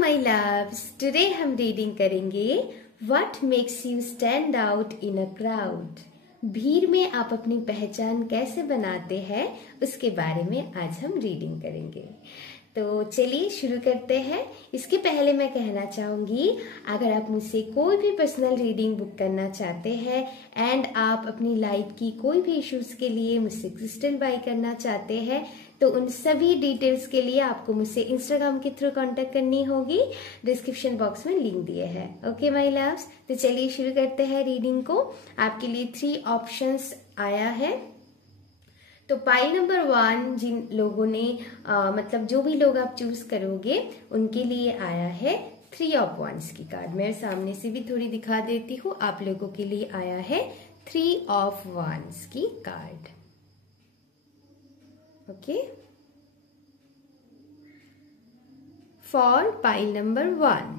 My loves, today हम reading करेंगे what makes you stand out in a crowd. भीड़ में आप अपनी पहचान कैसे बनाते हैं उसके बारे में आज हम रीडिंग करेंगे। तो चलिए शुरू करते हैं। इसके पहले मैं कहना चाहूंगी, अगर आप मुझसे कोई भी पर्सनल रीडिंग बुक करना चाहते हैं एंड आप अपनी लाइफ की कोई भी इश्यूज के लिए मुझसे क्रिस्टल बाय करना चाहते हैं तो उन सभी डिटेल्स के लिए आपको मुझसे इंस्टाग्राम के थ्रू कांटेक्ट करनी होगी। डिस्क्रिप्शन बॉक्स में लिंक दिए हैं। ओके माय लव्स, तो चलिए शुरू करते हैं रीडिंग को। आपके लिए 3 ऑप्शंस आया है। तो पाइल नंबर 1 जिन लोगों ने मतलब जो भी लोग आप चूज करोगे उनके लिए आया है 3 ऑफ वांड्स की कार्ड। मेरे सामने से भी थोड़ी दिखा देती हूँ। आप लोगों के लिए आया है 3 ऑफ वांड्स की card. Okay, for pile number 1।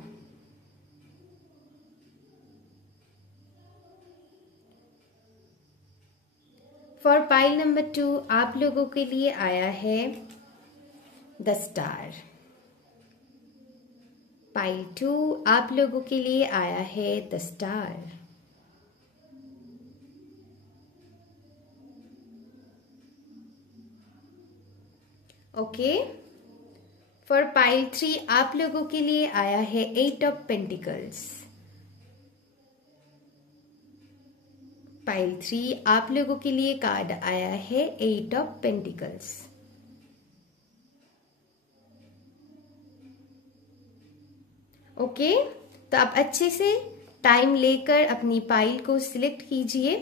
For pile number 2 आप लोगों के लिए आया है द स्टार। पाइल 2 आप लोगों के लिए आया है the star. Okay, for pile 3 आप लोगों के लिए आया है 8 ऑफ पेंटिकल्स। पाइल 3 आप लोगों के लिए कार्ड आया है 8 ऑफ पेंटिकल्स। ओके, तो आप अच्छे से टाइम लेकर अपनी पाइल को सिलेक्ट कीजिए।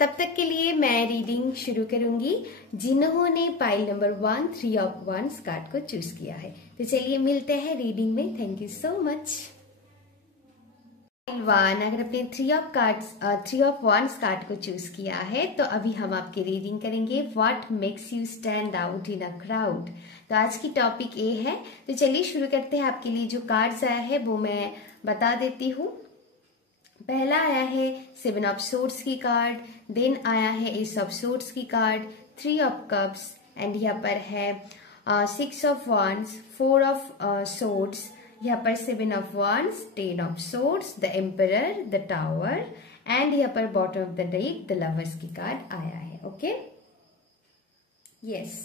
तब तक के लिए मैं रीडिंग शुरू करूंगी जिन्होंने pile number 1 3 of wands card को चूज किया है। तो चलिए मिलते हैं रीडिंग में। Thank you so much. Pile 1 अगर आपने 3 ऑफ वांड्स कार्ड को चूज किया है तो अभी हम आपकी रीडिंग करेंगे what makes you stand out in a crowd. तो आज की टॉपिक ये है। तो चलिए शुरू करते हैं। आपके लिए जो कार्ड्स आया है वो मैं बता देती हूँ। पहला आया है 7 ऑफ सोर्ड्स की कार्ड, देन आया है एस ऑफ सोर्ड्स की कार्ड, 3 ऑफ कप्स एंड यहाँ पर है 6 ऑफ वांड्स, 4 ऑफ सोर्ड्स, यहाँ पर 7 of wands, 10 of swords, the emperor, the tower and यहाँ पर bottom of the deck the lovers की कार्ड आया है। Okay, yes.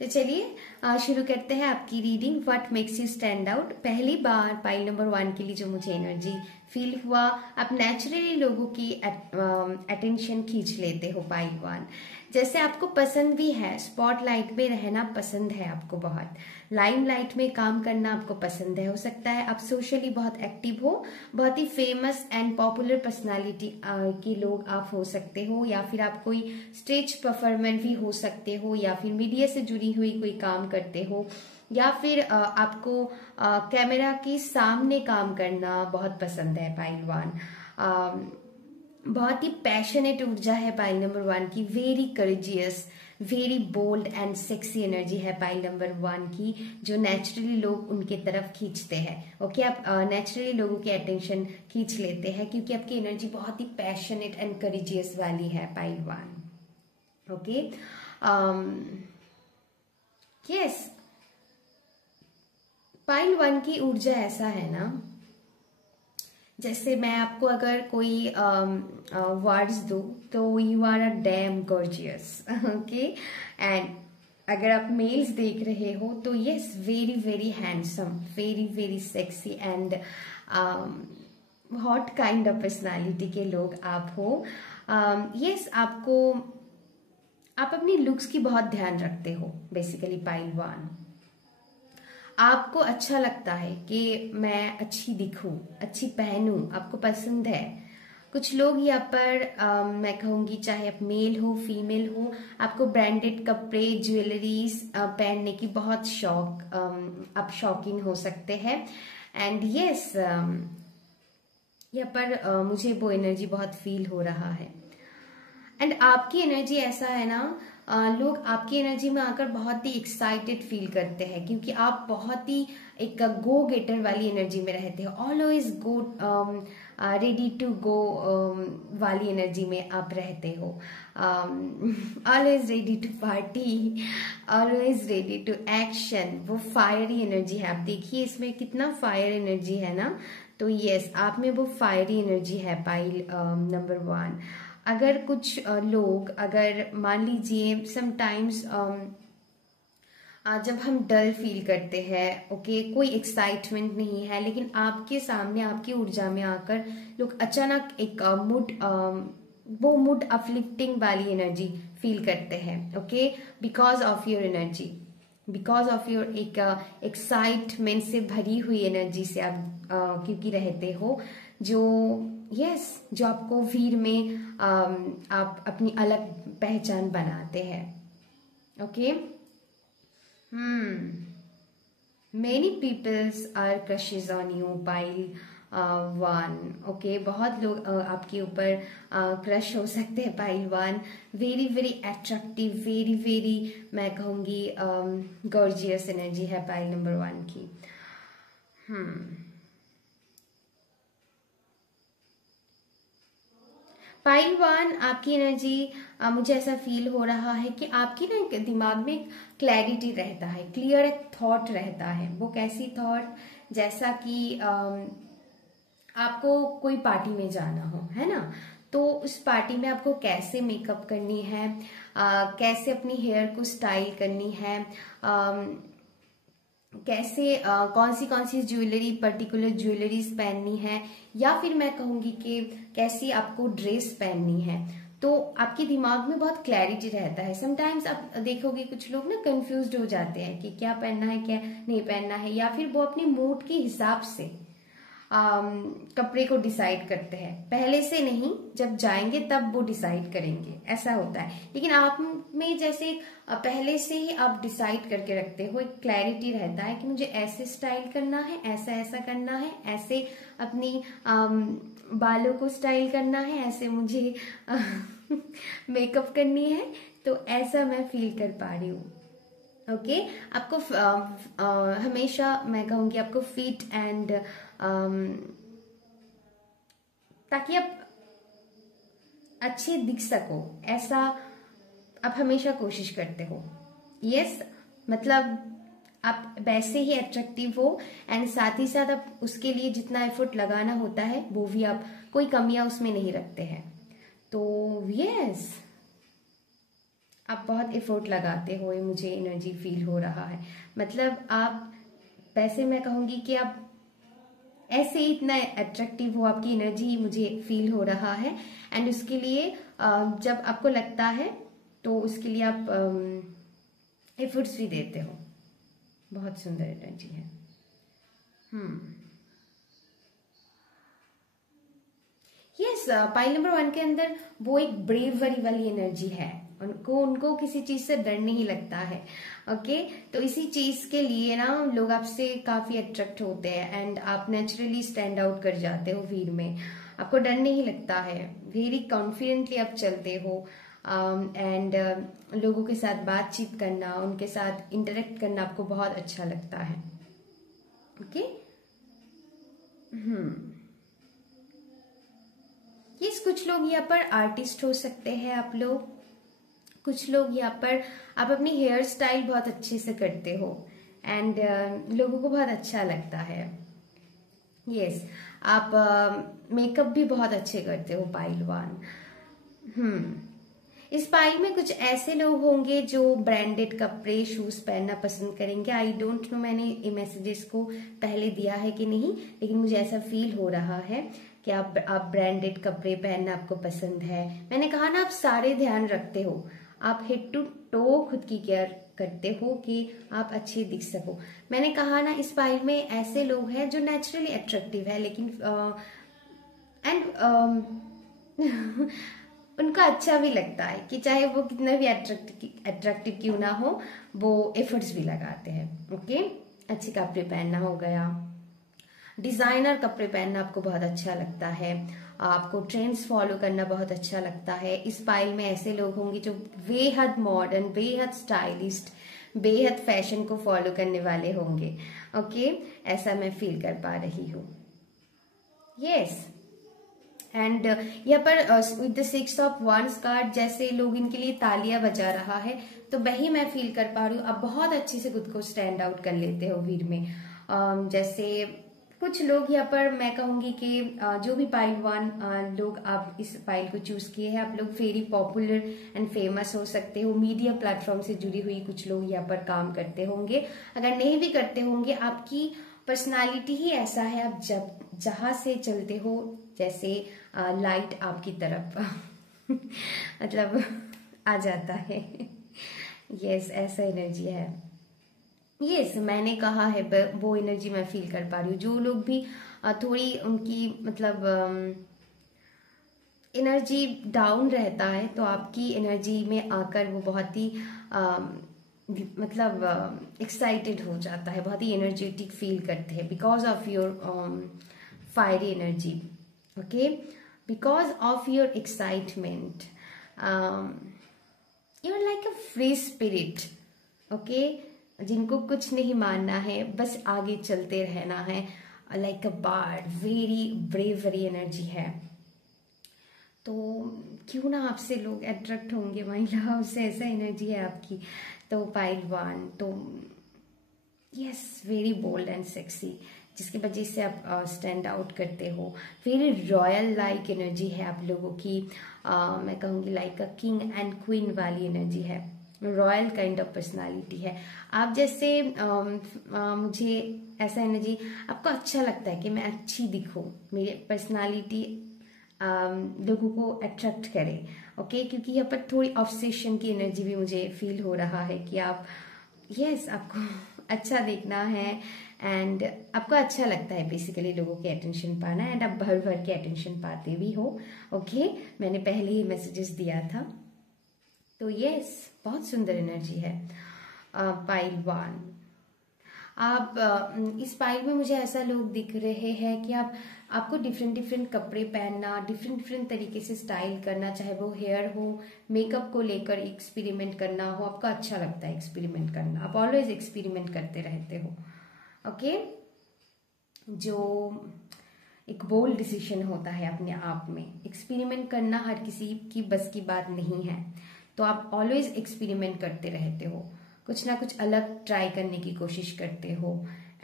तो चलिए शुरू करते हैं आपकी reading what makes you stand out. पहली बार पाइल नंबर 1 के लिए जो मुझे एनर्जी फील हुआ, आप नेचुरली लोगों की अटेंशन खींच लेते हो। पाइल 1 जैसे आपको पसंद भी है, स्पॉटलाइट में रहना पसंद है आपको, बहुत लाइमलाइट में काम करना आपको पसंद है। हो सकता है आप सोशली बहुत एक्टिव हो, बहुत ही फेमस एंड पॉपुलर पर्सनालिटी के लोग आप हो सकते हो, या फिर आप कोई स्टेज परफॉर्मर भी हो सकते हो, या फिर मीडिया से जुड़ी हुई कोई काम करते हो, या फिर आपको कैमरा के सामने काम करना बहुत पसंद है। पाइल 1 बहुत ही पैशनेट ऊर्जा है पाइल नंबर 1 की। Very courageous, very bold and sexy energy है पाइल नंबर 1 की, जो नेचुरली लोग उनके तरफ खींचते हैं। ओके, आप नेचुरली लोगों की अटेंशन खींच लेते हैं क्योंकि आपकी एनर्जी बहुत ही पैशनेट एंड करेजियस वाली है पाइल 1। ओके, यस, पाइल 1 की ऊर्जा ऐसा है ना, जैसे मैं आपको अगर कोई वर्ड्स दूं तो you are a damn gorgeous. Okay, and अगर आप मेल्स देख रहे हो तो yes, very very handsome, very very sexy and hot kind of personality के लोग आप हो। यस, आप अपनी लुक्स की बहुत ध्यान रखते हो बेसिकली पाइल 1। आपको अच्छा लगता है कि मैं अच्छी दिखूं, अच्छी पहनूं, आपको पसंद है। कुछ लोग यहाँ पर मैं कहूंगी, चाहे आप मेल हो फीमेल हो, आपको ब्रांडेड कपड़े ज्वेलरीज पहनने की बहुत शौक, आप शौकीन हो सकते हैं। एंड यस, यहाँ पर मुझे वो एनर्जी बहुत फील हो रहा है। एंड आपकी एनर्जी ऐसा है ना, लोग आपकी एनर्जी में आकर बहुत ही एक्साइटेड फील करते हैं, क्योंकि आप बहुत ही एक गो गेटर वाली एनर्जी में रहते हो, always go ready to go वाली एनर्जी में आप रहते हो, always ready to party, always ready to action. वो फायरी एनर्जी है, आप देखिए इसमें कितना फायर एनर्जी है ना। तो यस, आप में वो फायरी एनर्जी है पाइल नंबर 1। अगर कुछ लोग, अगर मान लीजिए समटाइम्स जब हम डल फील करते हैं, ओके, कोई एक्साइटमेंट नहीं है, लेकिन आपके सामने आपकी ऊर्जा में आकर लोग अचानक एक वो मूड अपलिफ्टिंग वाली एनर्जी फील करते हैं, okay, because of your energy, because of your एक एक्साइटमेंट से भरी हुई एनर्जी से आप क्योंकि रहते हो, जो यस जो आपको वीर में आप अपनी अलग पहचान बनाते हैं, okay. Many peoples are crushes on you pile 1, okay. बहुत लोग आपके ऊपर क्रश हो सकते हैं pile 1। Very very attractive, very very, मैं कहूँगी गॉर्जियस एनर्जी है पाइल नंबर 1 की। पाइल 1 आपकी एनर्जी, मुझे ऐसा फील हो रहा है कि आपकी ना दिमाग में क्लैरिटी रहता है, क्लियर एक थॉट रहता है। वो कैसी थॉट, जैसा कि आपको कोई पार्टी में जाना हो, है ना, तो उस पार्टी में आपको कैसे मेकअप करनी है, कैसे अपनी हेयर को स्टाइल करनी है, कैसे कौन सी ज्वेलरी, पर्टिकुलर ज्वेलरीज पहननी है, या फिर मैं कहूंगी कि कैसी आपको ड्रेस पहननी है। तो आपके दिमाग में बहुत क्लैरिटी रहता है। समटाइम्स आप देखोगे कुछ लोग ना कंफ्यूज्ड हो जाते हैं कि क्या पहनना है क्या नहीं पहनना है, या फिर वो अपने मूड के हिसाब से कपड़े को डिसाइड करते हैं, पहले से नहीं, जब जाएंगे तब वो डिसाइड करेंगे, ऐसा होता है। लेकिन आप में जैसे पहले से ही आप डिसाइड करके रखते हो, एक क्लैरिटी रहता है कि मुझे ऐसे स्टाइल करना है, ऐसा ऐसा करना है, ऐसे अपनी बालों को स्टाइल करना है, ऐसे मुझे मेकअप करनी है। तो ऐसा मैं फील कर पा रही हूँ, ओके। आपको हमेशा मैं कहूँगी आपको फिट एंड ताकि आप अच्छे दिख सको, ऐसा आप हमेशा कोशिश करते हो। यस, मतलब आप वैसे ही अट्रैक्टिव हो, एंड साथ ही साथ आप उसके लिए जितना एफर्ट लगाना होता है वो भी आप, कोई कमियां उसमें नहीं रखते हैं। तो यस, आप बहुत एफर्ट लगाते हो, ये मुझे एनर्जी फील हो रहा है। मतलब आप वैसे, मैं कहूँगी कि आप ऐसे ही इतना अट्रैक्टिव हो, आपकी एनर्जी मुझे फील हो रहा है। एंड उसके लिए जब आपको लगता है तो उसके लिए आप एफर्ट्स भी देते हो। बहुत सुंदर एनर्जी है। यस, पाइल नंबर 1 के अंदर वो एक ब्रेवरी वाली एनर्जी है, उनको किसी चीज से डर नहीं लगता है, ओके। तो इसी चीज के लिए ना लोग आपसे काफी अट्रैक्ट होते हैं, एंड आप नेचुरली स्टैंड आउट कर जाते हो भीड़ में, आपको डर नहीं लगता है, वेरी कॉन्फिडेंटली आप चलते हो, एंड लोगों के साथ बातचीत करना, उनके साथ इंटरेक्ट करना आपको बहुत अच्छा लगता है, ओके। यस, कुछ लोग यहाँ पर आर्टिस्ट हो सकते हैं आप लोग, कुछ लोग यहाँ पर आप अपनी हेयर स्टाइल बहुत अच्छे से करते हो, एंड लोगों को बहुत अच्छा लगता है। यस, आप मेकअप भी बहुत अच्छे करते हो पाइल 1। इस पाइल में कुछ ऐसे लोग होंगे जो ब्रांडेड कपड़े, शूज पहनना पसंद करेंगे। आई डोंट नो मैंने ये मैसेजेस को पहले दिया है कि नहीं, लेकिन मुझे ऐसा फील हो रहा है कि आप ब्रांडेड कपड़े पहनना आपको पसंद है। मैंने कहा ना, आप सारे ध्यान रखते हो, आप हेड टू टो खुद की केयर करते हो कि आप अच्छे दिख सको। मैंने कहा ना, इस पाइल में ऐसे लोग हैं जो नेचुरली अट्रैक्टिव है, लेकिन उनको अच्छा भी लगता है कि चाहे वो कितना भी अट्रैक्टिव क्यों ना हो, वो एफर्ट्स भी लगाते हैं, ओके। अच्छे कपड़े पहनना हो गया, डिजाइनर कपड़े पहनना आपको बहुत अच्छा लगता है, आपको ट्रेंड्स फॉलो करना बहुत अच्छा लगता है। इस पाइल में ऐसे लोग होंगे जो बेहद मॉडर्न, बेहद स्टाइलिस्ट, बेहद फैशन को फॉलो करने वाले होंगे। ओके, ऐसा मैं फील कर पा रही हूँ। यस, एंड यहाँ पर with the 6 of wands card जैसे लोग इनके लिए तालियां बजा रहा है, तो वही मैं फील कर पा रही हूँ। आप बहुत अच्छे से खुद को स्टैंड आउट कर लेते हो वीर में। जैसे कुछ लोग यहाँ पर मैं कहूंगी कि जो भी पाइल 1 लोग आप इस पाइल को चूज किए हैं, आप लोग वेरी पॉपुलर एंड फेमस हो सकते हो। मीडिया प्लेटफॉर्म से जुड़ी हुई कुछ लोग यहाँ पर काम करते होंगे। अगर नहीं भी करते होंगे, आपकी पर्सनालिटी ही ऐसा है, आप जब जहां से चलते हो जैसे लाइट आपकी तरफ मतलब आ जाता है। यस, ऐसा एनर्जी है। यस, मैंने कहा है वो एनर्जी मैं फील कर पा रही हूँ। जो लोग भी थोड़ी उनकी मतलब एनर्जी डाउन रहता है, तो आपकी एनर्जी में आकर वो बहुत ही मतलब एक्साइटेड हो जाता है, बहुत ही एनर्जेटिक फील करते हैं because of your fiery energy. Okay, because of your excitement you are like a free spirit. Okay, जिनको कुछ नहीं मानना है, बस आगे चलते रहना है, like a bird, very bravery energy है। तो क्यों ना आपसे लोग अट्रैक्ट होंगे, महिलाओं से, ऐसा एनर्जी है आपकी। तो पाइल 1 तो yes, very bold and sexy, जिसकी वजह से आप स्टैंड आउट करते हो। वेरी रॉयल लाइक एनर्जी है आप लोगों की। मैं कहूँगी like a king and queen वाली एनर्जी है। रॉयल काइंड ऑफ पर्सनालिटी है आप। जैसे मुझे ऐसा एनर्जी, आपको अच्छा लगता है कि मैं अच्छी दिखूं, मेरी पर्सनालिटी लोगों को अट्रैक्ट करे। ओके, क्योंकि यहाँ पर थोड़ी ऑब्सेशन की एनर्जी भी मुझे फील हो रहा है कि आप आपको अच्छा देखना है एंड आपको अच्छा लगता है बेसिकली लोगों के अटेंशन पाना, एंड आप भर भर के अटेंशन पाते भी हो। ओके, मैंने पहले ही मैसेजेस दिया था। तो बहुत सुंदर एनर्जी है पाइल 1। आप इस पाइल में मुझे ऐसा लोग दिख रहे हैं कि आपको डिफरेंट डिफरेंट कपड़े पहनना, डिफरेंट डिफरेंट तरीके से स्टाइल करना, चाहे वो हेयर हो, मेकअप को लेकर एक्सपेरिमेंट करना हो, आपको अच्छा लगता है एक्सपेरिमेंट करना। आप ऑलवेज एक्सपेरिमेंट करते रहते हो। ओके, जो एक बोल्ड डिसीजन होता है अपने आप में, एक्सपेरिमेंट करना हर किसी की बस की बात नहीं है। तो आप ऑलवेज एक्सपेरिमेंट करते रहते हो, कुछ ना कुछ अलग ट्राई करने की कोशिश करते हो,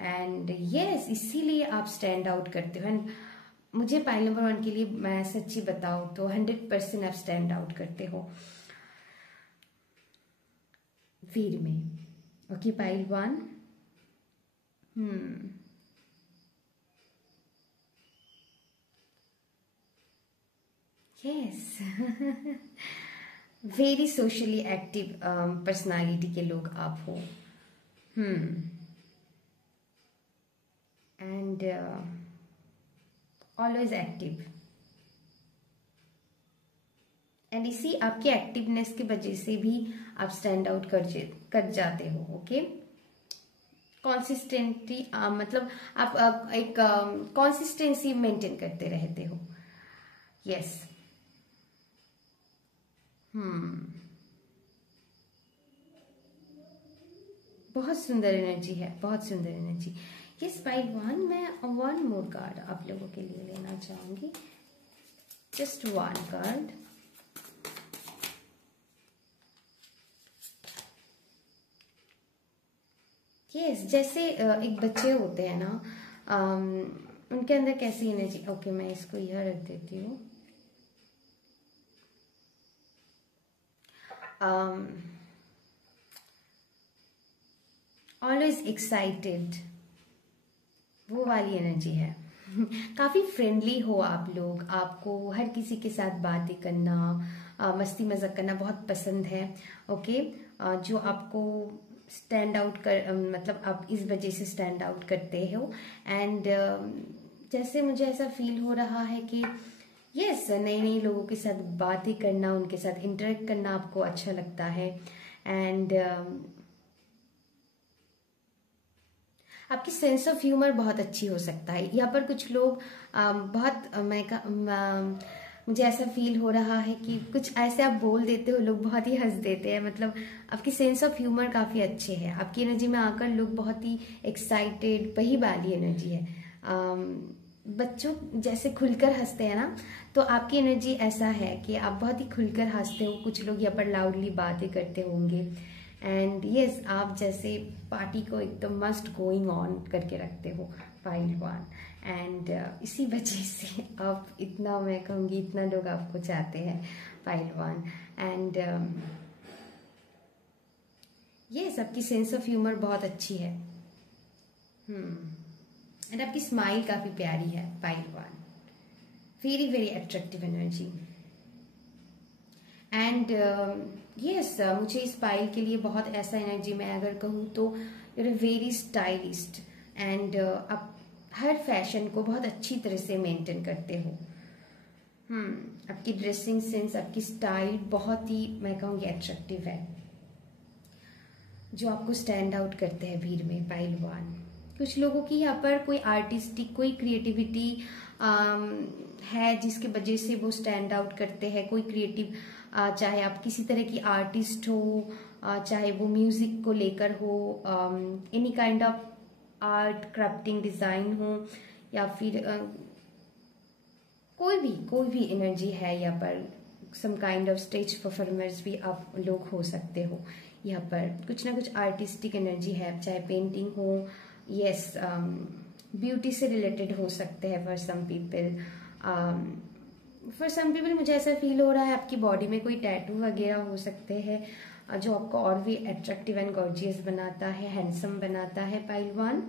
एंड इसीलिए आप स्टैंड आउट करते हो। एंड मुझे पाइल नंबर 1 के लिए मैं सच्ची बताऊं तो 100% आप स्टैंड आउट करते हो वीर में। Okay, pile 1 very socially active personality के लोग आप हो। एंड ऑलवेज एक्टिव, एंड इसी आपके एक्टिवनेस की वजह से भी आप स्टैंड आउट कर जाते हो। ओके, कॉन्सिस्टेंटली मतलब आप एक कॉन्सिस्टेंसी मेंटेन करते रहते हो। यस, बहुत सुंदर एनर्जी है, बहुत सुंदर एनर्जी। यस, पाइल 1 मैं 1 मोर कार्ड आप लोगों के लिए लेना चाहूंगी, जस्ट 1 कार्ड। जैसे एक बच्चे होते हैं ना, उनके अंदर कैसी एनर्जी। ओके, मैं इसको यह रख देती हूँ। ऑलवेज एक्साइटेड, वो वाली एनर्जी है। काफी फ्रेंडली हो आप लोग, आपको हर किसी के साथ बातें करना, मस्ती मजाक करना बहुत पसंद है। ओके, जो आपको स्टैंड आउट कर मतलब आप इस वजह से स्टैंड आउट करते हो। एंड जैसे मुझे ऐसा फील हो रहा है कि नए नए लोगों के साथ बातें करना, उनके साथ इंटरेक्ट करना आपको अच्छा लगता है। एंड आपकी सेंस ऑफ ह्यूमर बहुत अच्छी हो सकता है। यहाँ पर कुछ लोग मुझे ऐसा फील हो रहा है कि कुछ ऐसे आप बोल देते हो, लोग बहुत ही हंस देते हैं। मतलब आपकी सेंस ऑफ ह्यूमर काफी अच्छे है। आपकी एनर्जी में आकर लोग बहुत ही एक्साइटेड, वही वाली एनर्जी है। बच्चों जैसे खुलकर हंसते हैं ना, तो आपकी एनर्जी ऐसा है कि आप बहुत ही खुलकर हंसते हो। कुछ लोग यहाँ पर लाउडली बातें करते होंगे एंड यस, आप जैसे पार्टी को एकदम मस्ट गोइंग ऑन करके रखते हो पाइल 1 एंड इसी वजह से आप इतना, मैं कहूँगी इतना लोग आपको चाहते हैं पाइल 1 एंड यस, आपकी सेंस ऑफ ह्यूमर बहुत अच्छी है। एंड आपकी स्माइल काफी प्यारी है pile 1, very very attractive energy and yes, मुझे इस पाइल के लिए बहुत ऐसा एनर्जी, मैं अगर कहूँ तो you are very stylist and आप हर फैशन को बहुत अच्छी तरह से मेंटेन करते हो। आपकी ड्रेसिंग सेंस, आपकी स्टाइल बहुत ही, मैं कहूँगी अट्रैक्टिव है, जो आपको स्टैंड आउट करते हैं भीड़ में पाइल 1। कुछ लोगों की यहाँ पर कोई आर्टिस्टिक, कोई क्रिएटिविटी है जिसकी वजह से वो स्टैंड आउट करते हैं। कोई क्रिएटिव, चाहे आप किसी तरह की आर्टिस्ट हो, चाहे वो म्यूजिक को लेकर हो, any kind of art, crafting, design हो, या फिर कोई भी एनर्जी है यहाँ पर। Some kind of stage performers भी आप लोग हो सकते हो। यहाँ पर कुछ ना कुछ आर्टिस्टिक एनर्जी है, चाहे पेंटिंग हो, यस, ब्यूटी से रिलेटेड हो सकते हैं फॉर सम पीपल। मुझे ऐसा फील हो रहा है आपकी बॉडी में कोई टैटू वगैरह हो सकते हैं जो आपको और भी अट्रैक्टिव एंड गॉर्जियस बनाता है, हैंडसम बनाता है पाइल 1,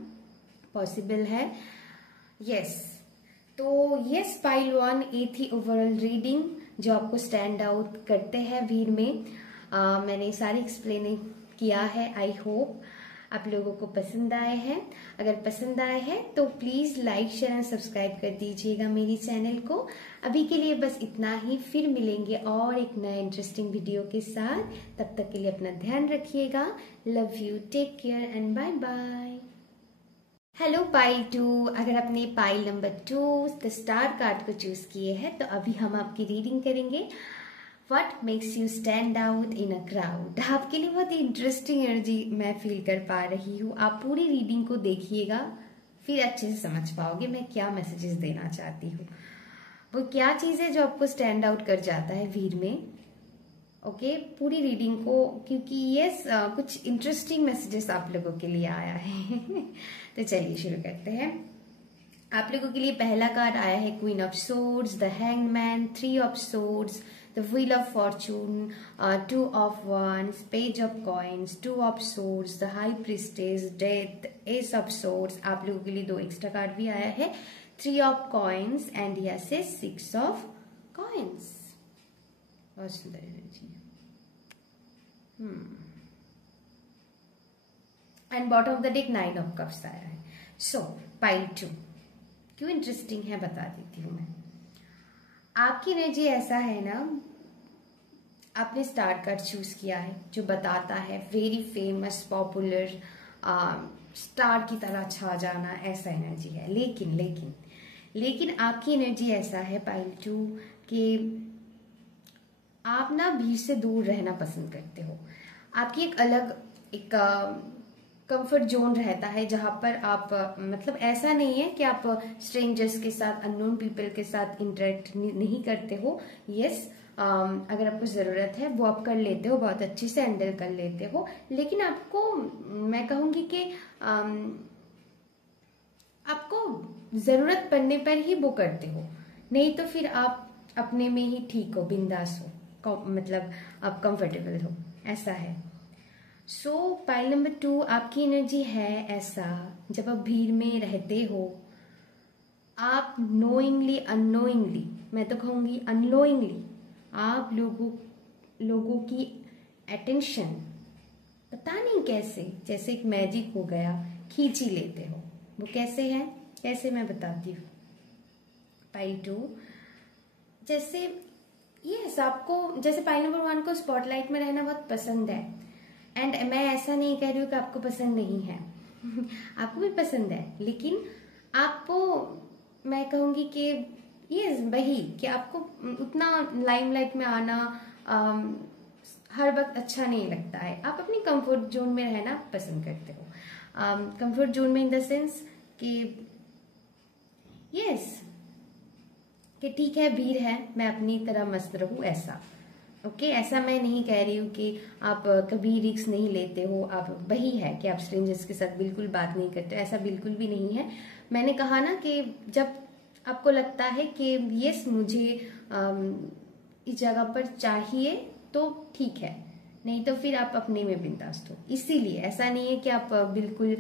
पॉसिबल है। यस, तो यस पाइल 1, ये थी ओवरऑल रीडिंग जो आपको स्टैंड आउट करते हैं भीड़ में। मैंने सारी एक्सप्लेन किया है। आई होप आप लोगों को पसंद आए हैं। अगर पसंद आए हैं तो please like, share and subscribe कर दीजिएगा मेरी चैनल को। अभी के लिए बस इतना ही, फिर मिलेंगे और एक नया इंटरेस्टिंग वीडियो के साथ। तब तक के लिए अपना ध्यान रखिएगा। Love you, take care and bye bye. Hello pile 2, अगर आपने pile number 2 the star card को चूज किए हैं तो अभी हम आपकी रीडिंग करेंगे। What makes you stand out in a crowd? आपके लिए बहुत ही इंटरेस्टिंग एनर्जी मैं फील कर पा रही हूँ। आप पूरी रीडिंग को देखिएगा, फिर अच्छे से समझ पाओगे मैं क्या मैसेजेस देना चाहती हूँ। वो क्या चीज़ है जो आपको स्टैंड आउट कर जाता है भीड़ में। ओके, पूरी रीडिंग को, क्योंकि यस, कुछ इंटरेस्टिंग मैसेजेस आप लोगों के लिए आया है। तो चलिए शुरू करते हैं। आप लोगों के लिए पहला कार्ड आया है queen of swords, the hangman, 3 of swords, the wheel of fortune, 2 of wands, page of coins, 2 of swords, the high priestess, death, ace of swords। आप लोगों के लिए 2 एक्स्ट्रा कार्ड भी आया है, 3 of coins and यहाँ से 6 of coins। बहुत सुंदर energy. And bottom of the deck 9 of cups आया है। सो पाइल 2 क्यों इंटरेस्टिंग है बता देती हूँ मैं। आपकी एनर्जी ऐसा है ना, आपने स्टार कार्ड चूज किया है जो बताता है वेरी फेमस, पॉपुलर, स्टार की तरह छा जाना, ऐसा एनर्जी है। लेकिन आपकी एनर्जी ऐसा है पाइल 2 कि आप ना भीड़ से दूर रहना पसंद करते हो। आपकी एक अलग, एक कंफर्ट जोन रहता है जहां पर आप, मतलब ऐसा नहीं है कि आप स्ट्रेंजर्स के साथ, अननोन पीपल के साथ इंटरेक्ट नहीं करते हो। यस, अगर आपको जरूरत है वो आप कर लेते हो, बहुत अच्छे से हैंडल कर लेते हो। लेकिन आपको, मैं कहूंगी कि आपको जरूरत पड़ने पर ही वो करते हो, नहीं तो फिर आप अपने में ही ठीक हो, बिंदास हो, मतलब आप कंफर्टेबल हो, ऐसा है। सो पाइल नंबर 2, आपकी एनर्जी है ऐसा, जब आप भीड़ में रहते हो, आप नोइंगली, अननोइंगली, मैं तो कहूंगी अननोइंगली, आप लोगों की अटेंशन पता नहीं कैसे, जैसे एक मैजिक हो गया, खींच ही लेते हो। वो कैसे है, कैसे मैं बताती हूँ। पाइल 2 जैसे ये आपको, जैसे पाइल नंबर 1 को स्पॉटलाइट में रहना बहुत पसंद है, एंड मैं ऐसा नहीं कह रही हूँ कि आपको पसंद नहीं है, आपको भी पसंद है, लेकिन आपको मैं कहूंगी कि ये वही कि आपको उतना लाइमलाइट में आना हर वक्त अच्छा नहीं लगता है। आप अपनी कंफर्ट जोन में रहना पसंद करते हो। कंफर्ट जोन में इन द सेंस कि यस कि ठीक है, भीड़ है, मैं अपनी तरह मस्त रहूं, ऐसा। ओके ऐसा मैं नहीं कह रही हूँ कि आप कभी रिस्क नहीं लेते हो। आप वही है कि आप स्ट्रेंजर्स के साथ बिल्कुल बात नहीं करते, ऐसा बिल्कुल भी नहीं है। मैंने कहा ना कि जब आपको लगता है कि यस मुझे इस जगह पर चाहिए तो ठीक है, नहीं तो फिर आप अपने में बिंदास हो। इसीलिए ऐसा नहीं है कि आप बिल्कुल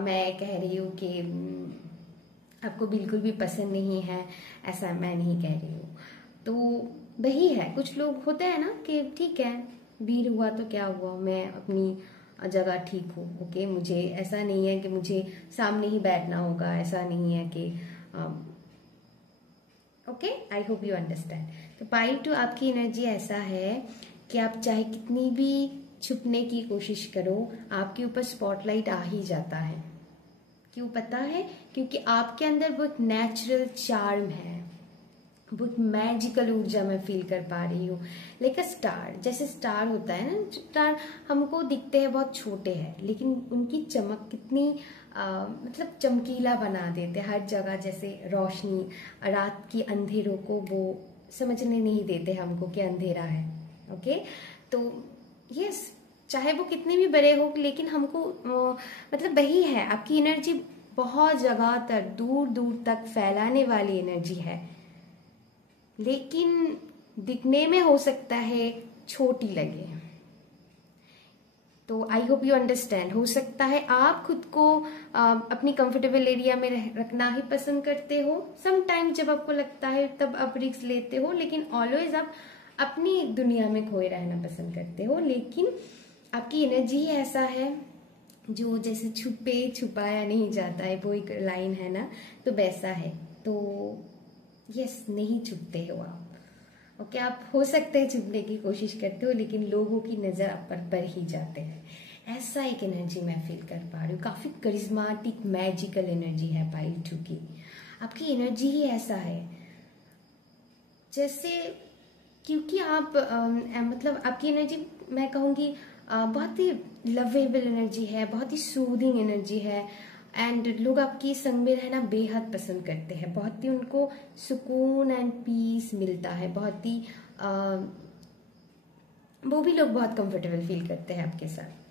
मैं कह रही हूँ कि आपको बिल्कुल भी पसंद नहीं है, ऐसा मैं नहीं कह रही हूँ। तो वही है, कुछ लोग होते हैं ना कि ठीक है भीड़ हुआ तो क्या हुआ, मैं अपनी जगह ठीक हूँ। ओके मुझे ऐसा नहीं है कि मुझे सामने ही बैठना होगा, ऐसा नहीं है कि okay I hope you understand. तो पाइल 2 आपकी एनर्जी ऐसा है कि आप चाहे कितनी भी छुपने की कोशिश करो, आपके ऊपर स्पॉटलाइट आ ही जाता है। क्यों पता है? क्योंकि आपके अंदर बहुत नेचुरल चार्म है, बहुत मैजिकल ऊर्जा मैं फील कर पा रही हूँ। लाइक अ स्टार, जैसे स्टार होता है ना, स्टार हमको दिखते हैं बहुत छोटे हैं, लेकिन उनकी चमक कितनी मतलब चमकीला बना देते हैं हर जगह। जैसे रोशनी, रात की अंधेरों को वो समझने नहीं देते हमको कि अंधेरा है। ओके तो यस चाहे वो कितने भी बड़े हो, लेकिन हमको मतलब वही है, आपकी एनर्जी बहुत जगह तक दूर दूर तक फैलाने वाली एनर्जी है, लेकिन दिखने में हो सकता है छोटी लगे। तो आई होप यू अंडरस्टैंड। हो सकता है आप खुद को अपनी कंफर्टेबल एरिया में रखना ही पसंद करते हो। सम टाइम जब आपको लगता है तब आप रिस्क लेते हो, लेकिन ऑलवेज आप अपनी दुनिया में खोए रहना पसंद करते हो। लेकिन आपकी एनर्जी ही ऐसा है जो जैसे छुपे छुपाया नहीं जाता है, वो एक लाइन है ना, तो वैसा है। तो यस नहीं छुपते हो आप। ओके आप हो सकते हैं छुपने की कोशिश करते हो, लेकिन लोगों की नजर आप पर ही जाते हैं। ऐसा एक एनर्जी मैं फील कर पा रही हूँ। काफी करिश्माटिक मैजिकल एनर्जी है पाइल 2 की। आपकी एनर्जी ही ऐसा है जैसे, क्योंकि आप मतलब आपकी एनर्जी मैं कहूँगी बहुत ही लवेबल एनर्जी है, बहुत ही सूदिंग एनर्जी है। एंड लोग आपकी संग में रहना बेहद पसंद करते हैं, बहुत ही उनको सुकून एंड पीस मिलता है, बहुत ही वो भी लोग बहुत कंफर्टेबल फील करते हैं आपके साथ।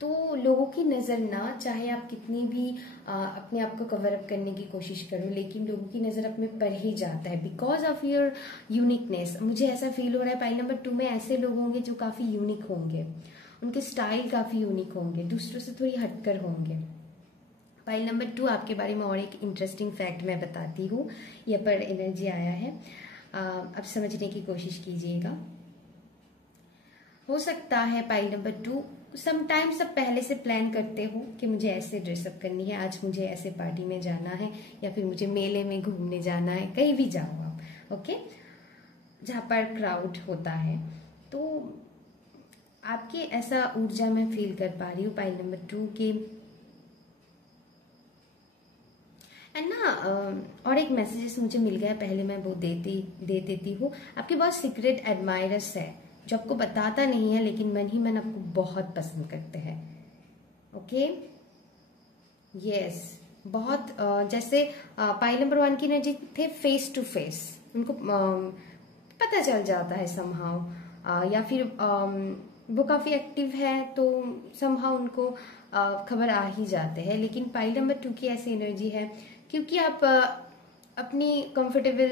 तो लोगों की नज़र ना, चाहे आप कितनी भी अपने आप को कवर अप करने की कोशिश करो, लेकिन लोगों की नज़र अपने पर ही जाता है बिकॉज ऑफ योर यूनिकनेस। मुझे ऐसा फील हो रहा है पाइल नंबर 2 में ऐसे लोग होंगे जो काफ़ी यूनिक होंगे, उनके स्टाइल काफ़ी यूनिक होंगे, दूसरों से थोड़ी हटकर होंगे। पाइल नंबर 2 आपके बारे में और एक इंटरेस्टिंग फैक्ट मैं बताती हूँ। यहाँ पर एनर्जी आया है, अब समझने की कोशिश कीजिएगा। हो सकता है पाइल नंबर 2 समटाइम्स आप पहले से प्लान करते हो कि मुझे ऐसे ड्रेसअप करनी है, आज मुझे ऐसे पार्टी में जाना है, या फिर मुझे मेले में घूमने जाना है, कहीं भी जाओ आप। ओके जहाँ पर क्राउड होता है, तो आपकी ऐसा ऊर्जा मैं फील कर पा रही हूँ पाइल नंबर 2 के। एंड ना और एक मैसेजेस मुझे मिल गया, पहले मैं वो दे देती हूँ। आपके बहुत सीक्रेट एडमायरर्स है जो आपको बताता नहीं है, लेकिन मन ही मन आपको बहुत पसंद करते हैं। ओके यस बहुत जैसे पाइल नंबर 1 की एनर्जी थे फेस टू फेस, उनको पता चल जाता है समहाउ, या फिर वो काफ़ी एक्टिव है तो समहाउ उनको खबर आ ही जाते हैं। लेकिन पाइल नंबर 2 की ऐसी एनर्जी है क्योंकि आप अपनी कंफर्टेबल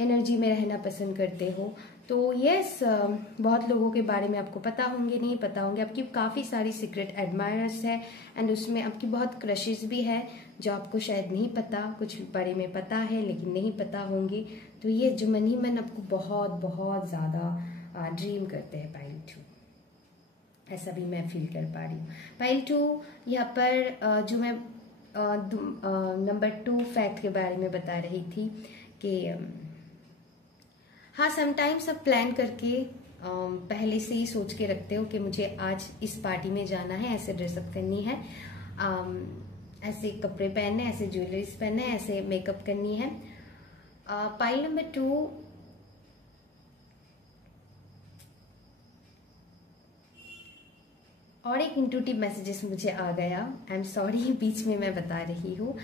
एनर्जी में रहना पसंद करते हो, तो यस बहुत लोगों के बारे में आपको पता होंगे, नहीं पता होंगे, आपकी काफ़ी सारी सीक्रेट एडमायरर्स है एंड उसमें आपकी बहुत क्रशेस भी है जो आपको शायद नहीं पता, कुछ बारे में पता है लेकिन नहीं पता होंगे। तो ये जो मन ही मन आपको बहुत बहुत ज़्यादा ड्रीम करते हैं पाइल 2, ऐसा भी मैं फील कर पा रही हूँ। पाइल 2 यहाँ पर जो मैं नंबर 2 फैक्ट के बारे में बता रही थी कि हाँ समटाइम्स आप प्लान करके पहले से ही सोच के रखते हो कि मुझे आज इस पार्टी में जाना है, ऐसे ड्रेसअप करनी है, ऐसे कपड़े पहनने, ऐसे ज्वेलरीज पहनने, ऐसे मेकअप करनी है। पाइल नंबर 2, और एक इंट्यूटिव मैसेजेस मुझे आ गया। आई एम सॉरी, बीच में मैं बता रही हूँ।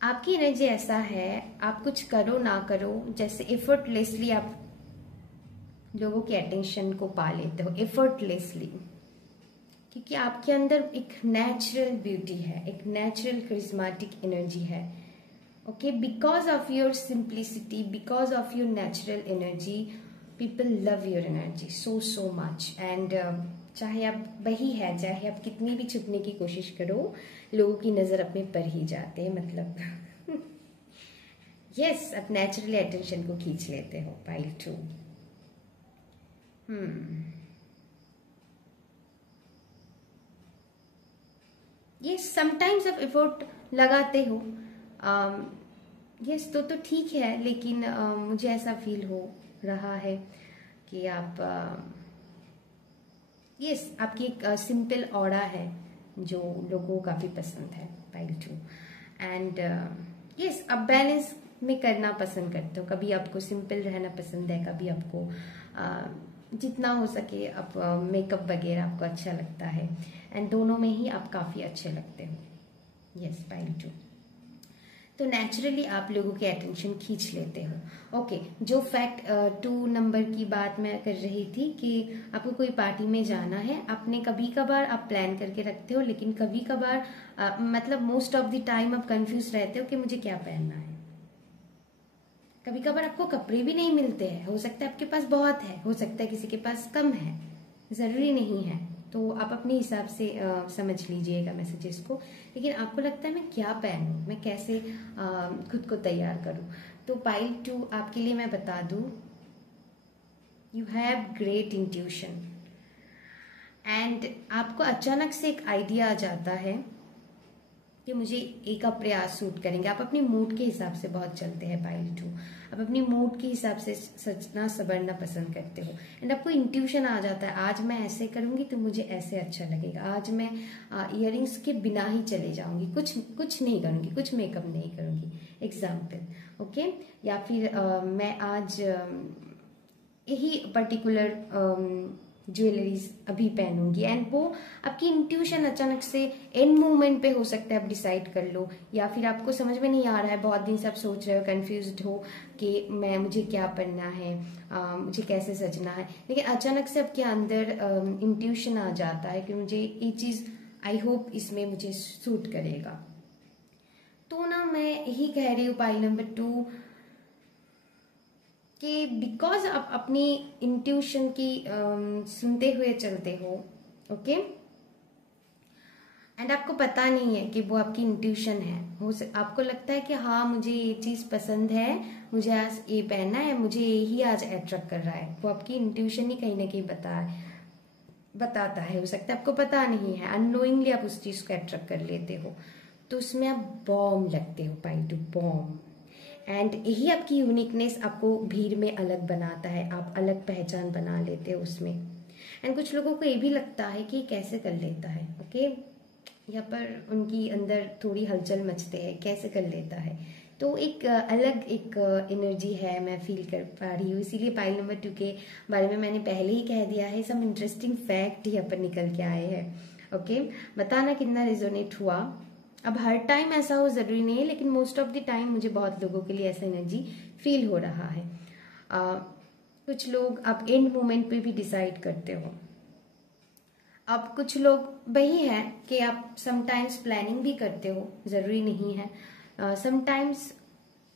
आपकी एनर्जी ऐसा है, आप कुछ करो ना करो, जैसे एफर्टलेसली आप लोगों के अटेंशन को पा लेते हो, एफर्टलेसली, क्योंकि आपके अंदर एक नेचुरल ब्यूटी है, एक नेचुरल करिश्मेटिक एनर्जी है। Okay, because of your simplicity, because of your natural energy, people love your energy so much. And चाहे आप वही है, चाहे आप कितनी भी छुपने की कोशिश करो, लोगों की नजर अपने पर ही जाते हैं, मतलब यस, आप नेचुरली अटेंशन को खींच लेते हो। पाइल 2, यस, समटाइम्स आप एफर्ट लगाते हो, यस, तो ठीक है, लेकिन मुझे ऐसा फील हो रहा है कि आप यस, आपकी एक सिंपल ऑरा है जो लोगों को काफी पसंद है। पाइल 2, एंड यस, आप बैलेंस में करना पसंद करते हो, कभी आपको सिंपल रहना पसंद है, कभी आपको जितना हो सके आप मेकअप वगैरह आपको अच्छा लगता है, एंड दोनों में ही आप काफी अच्छे लगते हो। यस, पाइल 2, तो नेचुरली आप लोगों के अटेंशन खींच लेते हो। ओके, जो फैक्ट 2 नंबर की बात मैं कर रही थी कि आपको कोई पार्टी में जाना है, आपने कभी कभार आप प्लान करके रखते हो, लेकिन कभी कभार मतलब मोस्ट ऑफ द टाइम आप कंफ्यूज रहते हो कि मुझे क्या पहनना है। कभी कभार आपको कपड़े भी नहीं मिलते हैं, हो सकता है आपके पास बहुत है, हो सकता है किसी के पास कम है, जरूरी नहीं है, तो आप अपने हिसाब से समझ लीजिएगा मैसेजेस को। लेकिन आपको लगता है मैं क्या पहनूं, मैं कैसे खुद को तैयार करूं, तो पाइल 2 आपके लिए मैं बता दूं, you have great intuition, and आपको अचानक से एक आइडिया आ जाता है कि मुझे एक कपड़े आज सूट करेंगे। आप अपनी मूड के हिसाब से बहुत चलते हैं। पाइल 2, आप अपनी मूड के हिसाब से सजना संवरना पसंद करते हो, एंड आपको इंट्यूशन आ जाता है, आज मैं ऐसे करूंगी तो मुझे ऐसे अच्छा लगेगा, आज मैं इयररिंग्स के बिना ही चले जाऊंगी, कुछ नहीं करूंगी, कुछ मेकअप नहीं करूंगी, एग्जाम्पल। ओके, या फिर मैं आज यही पर्टिकुलर ज्वेलरीज अभी पहनूंगी, एंड वो आपकी इंट्यूशन अचानक से एंड मूवमेंट पे हो सकता है आप डिसाइड कर लो, या फिर आपको समझ में नहीं आ रहा है, बहुत दिन से आप सोच रहे हो, कंफ्यूज्ड हो कि मुझे क्या पढ़ना है, मुझे कैसे सजना है, लेकिन अचानक से आपके अंदर इंट्यूशन आ जाता है कि मुझे ये चीज, आई होप इसमें मुझे सूट करेगा। तो ना मैं यही कह रही हूँ पाइल नंबर 2 कि बिकॉज आप अपनी इंट्यूशन की सुनते हुए चलते हो, ओके, एंड आपको पता नहीं है कि वो आपकी इंट्यूशन है, आपको लगता है कि हाँ मुझे ये चीज पसंद है, मुझे आज ये पहनना है, मुझे यही आज अट्रैक्ट कर रहा है, वो आपकी इंट्यूशन ही कहीं ना कहीं बताता है, हो सकता है आपको पता नहीं है, अननोइंगली आप उस चीज को अट्रैक्ट कर लेते हो, तो उसमें आप बॉम्ब लगते हो। पाइल 2, बॉम्ब, एंड यही आपकी यूनिकनेस आपको भीड़ में अलग बनाता है, आप अलग पहचान बना लेते हो उसमें। एंड कुछ लोगों को ये भी लगता है कि कैसे कर लेता है, ओके, यहाँ पर उनकी अंदर थोड़ी हलचल मचते हैं, कैसे कर लेता है, तो एक अलग एक एनर्जी है, मैं फील कर पा रही हूँ, इसीलिए पाइल नंबर 2 के बारे में मैंने पहले ही कह दिया है, सब इंटरेस्टिंग फैक्ट यहाँ पर निकल के आए हैं। ओके, बताना कितना रेजोनेट हुआ। अब हर टाइम ऐसा हो जरूरी नहीं है, लेकिन मोस्ट ऑफ द टाइम मुझे बहुत लोगों के लिए ऐसा एनर्जी फील हो रहा है। कुछ लोग आप एंड मोमेंट पे भी डिसाइड करते हो, अब कुछ लोग वही है कि आप समटाइम्स प्लानिंग भी करते हो, जरूरी नहीं है, समटाइम्स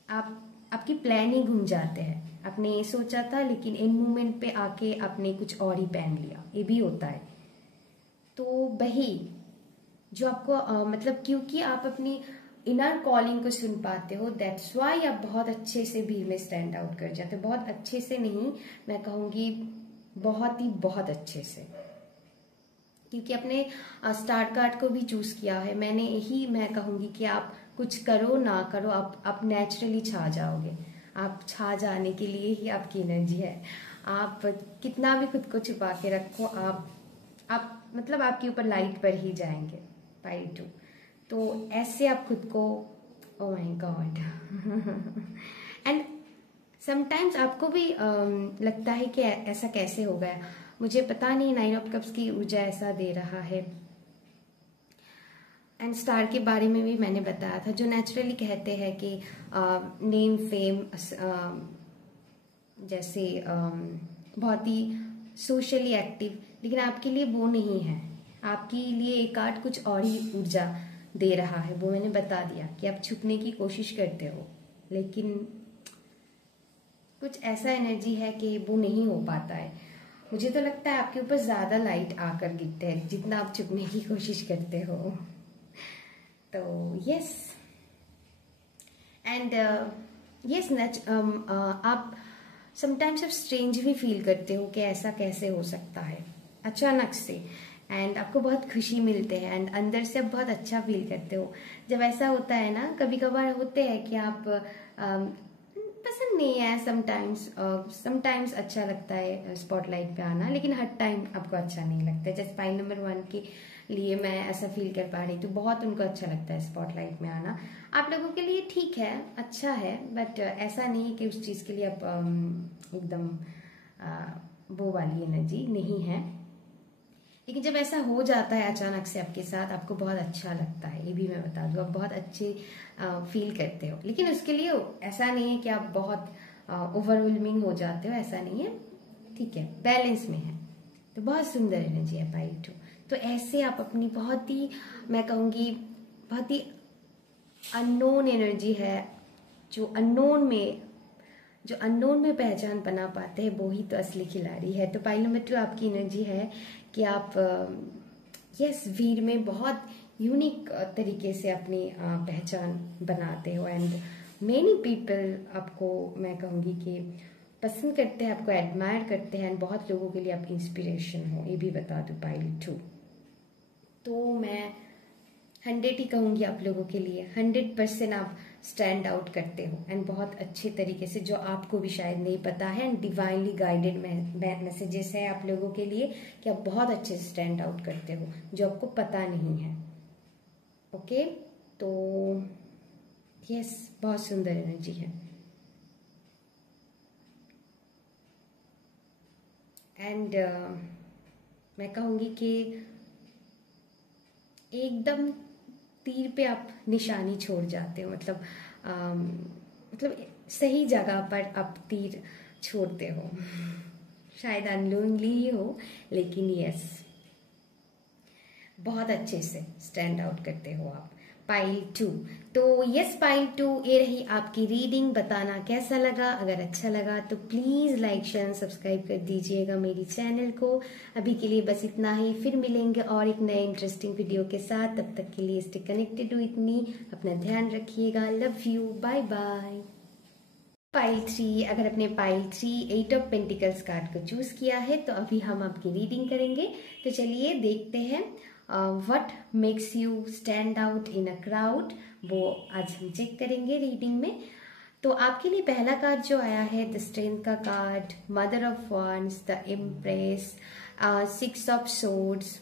आपकी प्लान ही घूम जाते हैं, आपने ये सोचा था लेकिन एंड मोमेंट पे आके आपने कुछ और ही पहन लिया, ये भी होता है। तो वही जो आपको मतलब क्योंकि आप अपनी इनर कॉलिंग को सुन पाते हो, दैट्स वाई आप बहुत अच्छे से भीड़ में स्टैंड आउट कर जाते हो, बहुत अच्छे से नहीं, मैं कहूंगी बहुत अच्छे से, क्योंकि अपने स्टार कार्ड को भी चूज किया है मैंने, यही मैं कहूंगी कि आप कुछ करो ना करो, आप नेचुरली छा जाओगे, आप छा जाने के लिए ही आपकी एनर्जी है, आप कितना भी खुद को छुपा के रखो, आप मतलब आपके ऊपर लाइट पर ही जाएंगे। पाइल 2, तो ऐसे आप खुद को, oh my God and sometimes आपको भी लगता है कि ऐसा कैसे हो गया, मुझे पता नहीं। 9 ऑफ कप्स की ऊर्जा ऐसा दे रहा है। एंड स्टार के बारे में भी मैंने बताया था, जो नेचुरली कहते हैं कि नेम फेम जैसे बहुत ही सोशली एक्टिव, लेकिन आपके लिए वो नहीं है। आपके लिए एक कार्ड कुछ और ही ऊर्जा दे रहा है। वो मैंने बता दिया कि आप छुपने की कोशिश करते हो, लेकिन कुछ ऐसा एनर्जी है कि वो नहीं हो पाता है। मुझे तो लगता है आपके ऊपर ज्यादा लाइट आकर गिरते हैं जितना आप छुपने की कोशिश करते हो। तो यस एंड यस आप समटाइम्स आप स्ट्रेंज भी फील करते हो कि ऐसा कैसे हो सकता है अचानक से, एंड आपको बहुत खुशी मिलते हैं एंड अंदर से आप बहुत अच्छा फील करते हो जब ऐसा होता है ना। कभी कभार होते हैं कि आप पसंद नहीं है, समटाइम्स अच्छा लगता है स्पॉटलाइट पे आना, लेकिन हर टाइम आपको अच्छा नहीं लगता है। जैसे पाइल नंबर 1 के लिए मैं ऐसा फील कर पा रही थी, बहुत उनको अच्छा लगता है स्पॉटलाइट में आना। आप लोगों के लिए ठीक है, अच्छा है, बट ऐसा नहीं कि उस चीज के लिए आप एकदम वो वाली एनर्जी नहीं है। लेकिन जब ऐसा हो जाता है अचानक से आपके साथ, आपको बहुत अच्छा लगता है, ये भी मैं बता दूं। आप बहुत अच्छे फील करते हो, लेकिन उसके लिए ऐसा नहीं है कि आप बहुत ओवरवेलमिंग हो जाते हो, ऐसा नहीं है, ठीक है, बैलेंस में है। तो बहुत सुंदर एनर्जी है पाइल 2। तो ऐसे आप अपनी बहुत ही, मैं कहूंगी बहुत ही अननोन एनर्जी है, जो अननोन में पहचान बना पाते हैं, वो ही तो असली खिलाड़ी है। तो पाइल नंबर 2 आपकी एनर्जी है कि आप यस वीर में बहुत यूनिक तरीके से अपनी पहचान बनाते हो, एंड मेनी पीपल आपको, मैं कहूंगी कि पसंद करते हैं, आपको एडमायर करते हैं, एंड बहुत लोगों के लिए आप इंस्पिरेशन हो, ये भी बता दूं पाइल 2। तो मैं 100 ही कहूंगी आप लोगों के लिए, 100% आप स्टैंड आउट करते हो, एंड बहुत अच्छे तरीके से, जो आपको भी शायद नहीं पता है, एंड डिवाइनली गाइडेड मैसेजेस है आप लोगों के लिए कि आप बहुत अच्छे से स्टैंड आउट करते हो, जो आपको पता नहीं है। ओके, तो यस, बहुत सुंदर एनर्जी है। एंड मैं कहूंगी कि एकदम तीर पे आप निशानी छोड़ जाते हो, मतलब सही जगह पर आप तीर छोड़ते हो। शायद अनलोनली ही हो, लेकिन यस, बहुत अच्छे से स्टैंड आउट करते हो आप। पाइल 2, तो यस पाइल 2, ये रही आपकी रीडिंग। बताना कैसा लगा, अगर अच्छा लगा तो प्लीज लाइक शेयर सब्सक्राइब कर दीजिएगा मेरी चैनल को। अभी के लिए बस इतना ही, फिर मिलेंगे और एक नए इंटरेस्टिंग वीडियो के साथ। तब तक के लिए स्टे कनेक्टेड विथ मी, अपना ध्यान रखिएगा, love you, bye bye. Pile 3, अगर अपने पाइल 3 8 ऑफ पेंटिकल्स कार्ड को चूज किया है तो अभी हम आपकी रीडिंग करेंगे। तो चलिए देखते हैं what makes you stand out in a crowd, वो आज हम चेक करेंगे रीडिंग में। तो आपके लिए पहला कार्ड जो आया है, द स्ट्रेंथ का card, mother of wands, the empress, 6 of swords,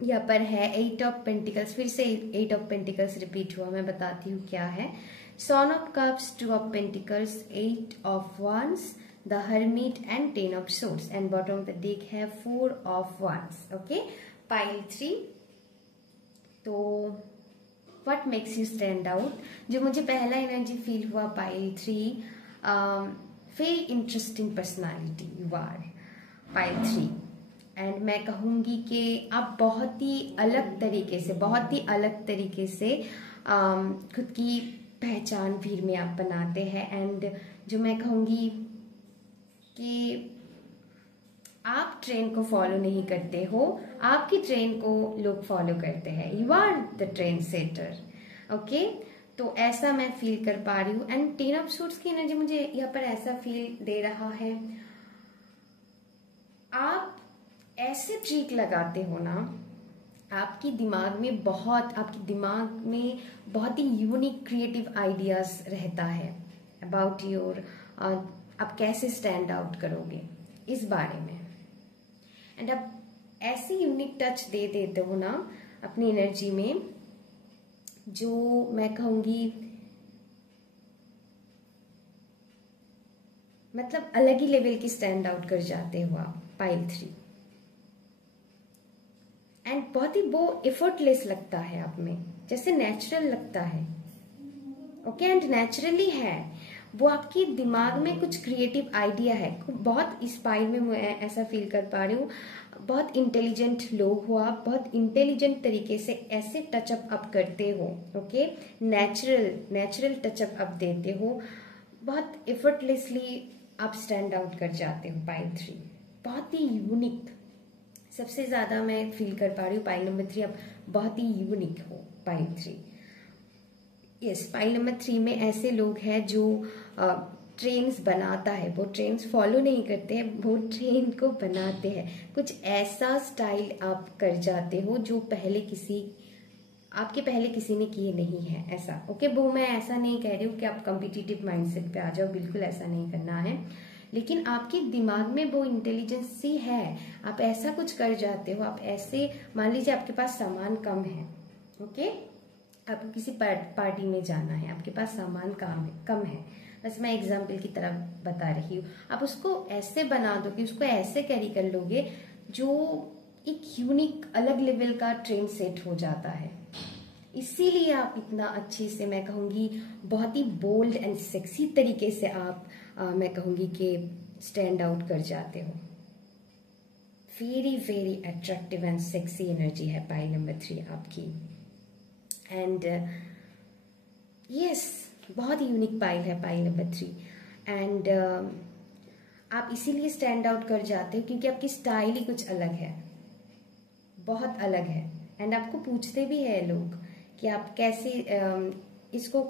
यहाँ पर है 8 ऑफ पेंटिकल्स, फिर से 8 ऑफ पेंटिकल्स रिपीट हुआ, मैं बताती हूँ क्या है। Son of cups, 2 of pentacles, 8 of wands, the hermit and 10 of swords, and bottom of the deck है 4 ऑफ वॉन्ड्स। Okay, pile 3। तो what makes you stand out, जो मुझे पहला एनर्जी फील हुआ pile 3, very interesting personality you are, pile 3। And मैं कहूंगी कि आप बहुत ही अलग तरीके से खुद की पहचान भीड़ में आप बनाते हैं, एंड जो मैं कहूंगी कि आप ट्रेन को फॉलो नहीं करते हो, आपकी ट्रेन को लोग फॉलो करते हैं, you are the trend setter. Okay, तो ऐसा मैं फील कर पा रही हूँ। एंड 10 ऑफ सोर्ड्स की एनर्जी मुझे यहाँ पर ऐसा फील दे रहा है, आप ऐसे ट्रिक लगाते हो ना, आपके दिमाग में बहुत ही यूनिक क्रिएटिव आइडियाज रहता है अबाउट योर, आप कैसे स्टैंड आउट करोगे इस बारे में, एंड आप ऐसे यूनिक टच दे देते हो ना अपनी एनर्जी में जो मैं कहूँगी मतलब अलग ही लेवल की स्टैंड आउट कर जाते हो आप पाइल 3। एंड बहुत ही वो एफर्टलेस लगता है आप में, जैसे नेचुरल लगता है। ओके, एंड नेचुरली है वो। आपकी दिमाग में कुछ क्रिएटिव आइडिया है बहुत। इस पाइल में मैं ऐसा फील कर पा रही हूँ, बहुत इंटेलिजेंट लोग हो आप, बहुत इंटेलिजेंट तरीके से ऐसे टचअप अप करते हो। ओके, नेचुरल टचअप अप देते हो, बहुत एफर्टलेसली आप स्टैंड आउट कर जाते हो पाइल 3। बहुत ही यूनिक, सबसे ज्यादा मैं फील कर पा रही हूँ पाइल नंबर 3 आप बहुत ही यूनिक हो पाइल 3। यस, पाइल नंबर 3 में ऐसे लोग हैं जो ट्रेन्स बनाता है, वो ट्रेन्स फॉलो नहीं करते हैं, वो ट्रेन को बनाते हैं। कुछ ऐसा स्टाइल आप कर जाते हो जो आपके पहले किसी ने किए नहीं है ऐसा। ओके, वो मैं ऐसा नहीं कह रही हूँ कि आप कॉम्पिटिटिव माइंडसेट पे आ जाओ, बिल्कुल ऐसा नहीं करना है, लेकिन आपके दिमाग में वो इंटेलिजेंसी है, आप ऐसा कुछ कर जाते हो। आप ऐसे, मान लीजिए आपके पास सामान कम है, ओके, आपको किसी पार्टी में जाना है, आपके पास सामान कम है, बस मैं एग्जाम्पल की तरह बता रही हूँ। आप उसको ऐसे बना दोगे, उसको ऐसे कैरी कर लोगे जो एक यूनिक अलग लेवल का ट्रेंड सेट हो जाता है। इसीलिए आप इतना अच्छे से, मैं कहूँगी बहुत ही बोल्ड एंड सेक्सी तरीके से आप मैं कहूँगी कि स्टैंड आउट कर जाते हो। Very very attractive and sexy energy है पाइल नंबर 3 आपकी। एंड यस, बहुत यूनिक पाइल है पाइल नंबर 3। एंड आप इसीलिए स्टैंड आउट कर जाते हो क्योंकि आपकी स्टाइल ही कुछ अलग है, बहुत अलग है। एंड आपको पूछते भी है लोग कि आप कैसे इसको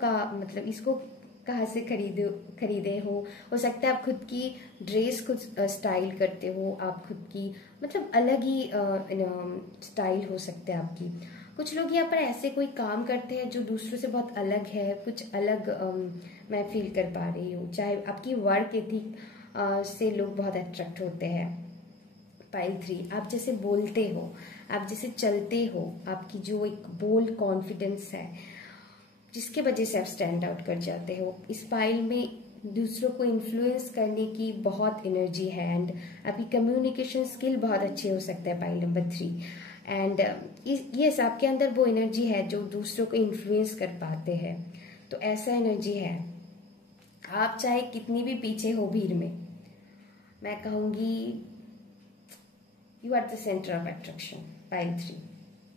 कहाँ से खरीदे हो सकता है आप खुद की ड्रेस खुद स्टाइल करते हो, आप खुद की मतलब अलग ही स्टाइल हो सकते हैं आपकी। कुछ लोग यहाँ पर ऐसे कोई काम करते हैं जो दूसरों से बहुत अलग है, कुछ अलग मैं फील कर पा रही हूँ। चाहे आपकी वर्क एथिक से लोग बहुत अट्रैक्ट होते हैं। पाइल 3, आप जैसे बोलते हो, आप जैसे चलते हो, आपकी जो एक बोल्ड कॉन्फिडेंस है जिसके वजह से आप स्टैंड आउट कर जाते हो। इस पाइल में दूसरों को इन्फ्लुएंस करने की बहुत एनर्जी है एंड आपकी कम्युनिकेशन स्किल बहुत अच्छे हो सकता है पाइल नंबर 3। एंड यस, आपके अंदर वो एनर्जी है जो दूसरों को इन्फ्लुएंस कर पाते हैं। तो ऐसा एनर्जी है, आप चाहे कितनी भी पीछे हो भीड़ में, मैं कहूँगी you are the centre of attraction pile 3।